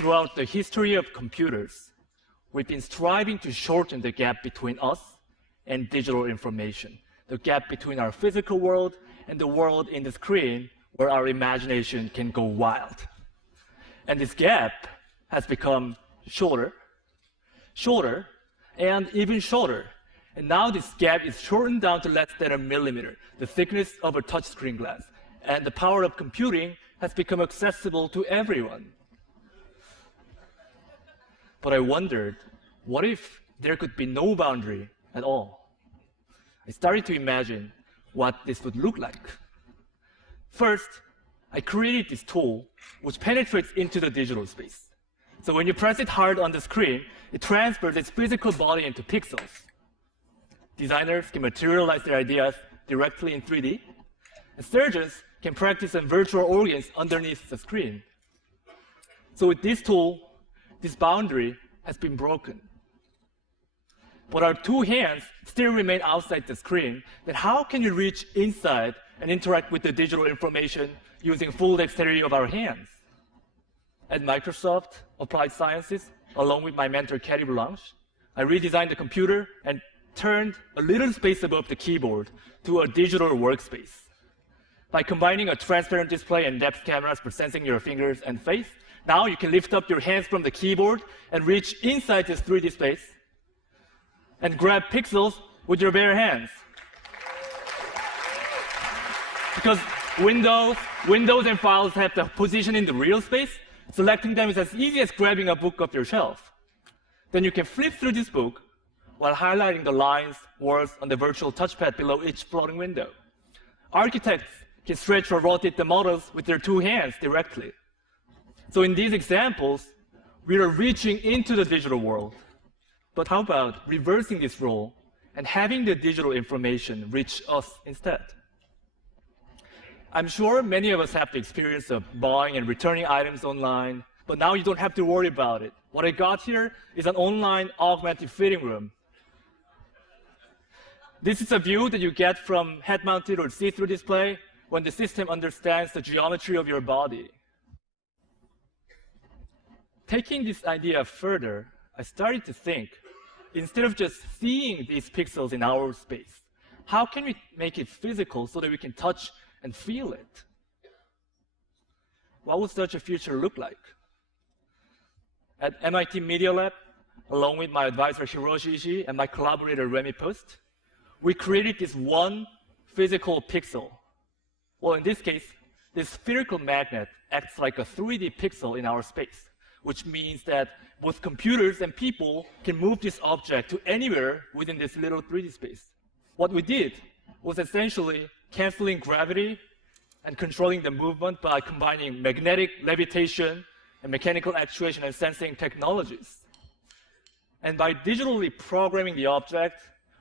Throughout the history of computers, we've been striving to shorten the gap between us and digital information, the gap between our physical world and the world in the screen where our imagination can go wild. And this gap has become shorter, shorter, and even shorter. And now this gap is shortened down to less than a millimeter, the thickness of a touchscreen glass. And the power of computing has become accessible to everyone. But I wondered, what if there could be no boundary at all? I started to imagine what this would look like. First, I created this tool which penetrates into the digital space. So when you press it hard on the screen, it transfers its physical body into pixels. Designers can materialize their ideas directly in 3D, and surgeons can practice on virtual organs underneath the screen. So with this tool, this boundary has been broken. But our two hands still remain outside the screen. Then how can you reach inside and interact with the digital information using full dexterity of our hands? At Microsoft Applied Sciences, along with my mentor, Katie Blanche, I redesigned the computer and turned a little space above the keyboard to a digital workspace. By combining a transparent display and depth cameras for sensing your fingers and face, now you can lift up your hands from the keyboard and reach inside this 3D space and grab pixels with your bare hands. Because Windows and files have the position in the real space, selecting them is as easy as grabbing a book off your shelf. Then you can flip through this book while highlighting the lines, words on the virtual touchpad below each floating window. Architects can stretch or rotate the models with their two hands directly. So in these examples, we are reaching into the digital world. But how about reversing this role and having the digital information reach us instead? I'm sure many of us have the experience of buying and returning items online, but now you don't have to worry about it. What I got here is an online augmented fitting room. This is a view that you get from head-mounted or see-through display when the system understands the geometry of your body. Taking this idea further, I started to think, instead of just seeing these pixels in our space, how can we make it physical so that we can touch and feel it? What would such a future look like? At MIT Media Lab, along with my advisor Hiroshi Ishii and my collaborator Remy Post, we created this one physical pixel. Well, in this case, this spherical magnet acts like a 3D pixel in our space, which means that both computers and people can move this object to anywhere within this little 3D space. What we did was essentially canceling gravity and controlling the movement by combining magnetic levitation and mechanical actuation and sensing technologies. And by digitally programming the object,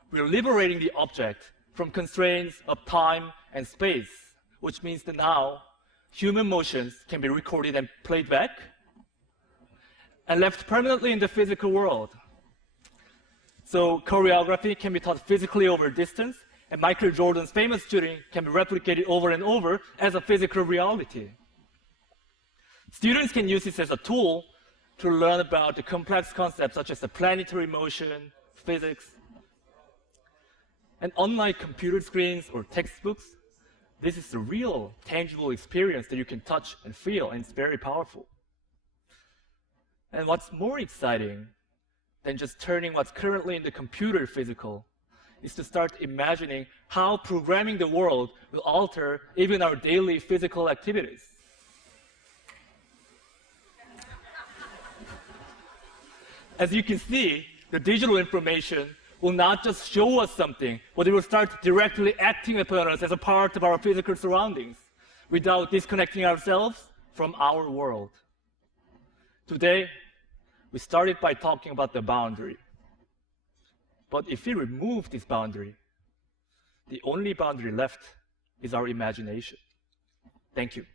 we're liberating the object from constraints of time and space, which means that now human motions can be recorded and played back and left permanently in the physical world. So choreography can be taught physically over distance, and Michael Jordan's famous shooting can be replicated over and over as a physical reality. Students can use this as a tool to learn about the complex concepts such as the planetary motion, physics. And unlike computer screens or textbooks, this is a real, tangible experience that you can touch and feel, and it's very powerful. And what's more exciting than just turning what's currently in the computer physical is to start imagining how programming the world will alter even our daily physical activities. As you can see, the digital information will not just show us something, but it will start directly acting upon us as a part of our physical surroundings without disconnecting ourselves from our world. Today, we started by talking about the boundary. But if we remove this boundary, the only boundary left is our imagination. Thank you.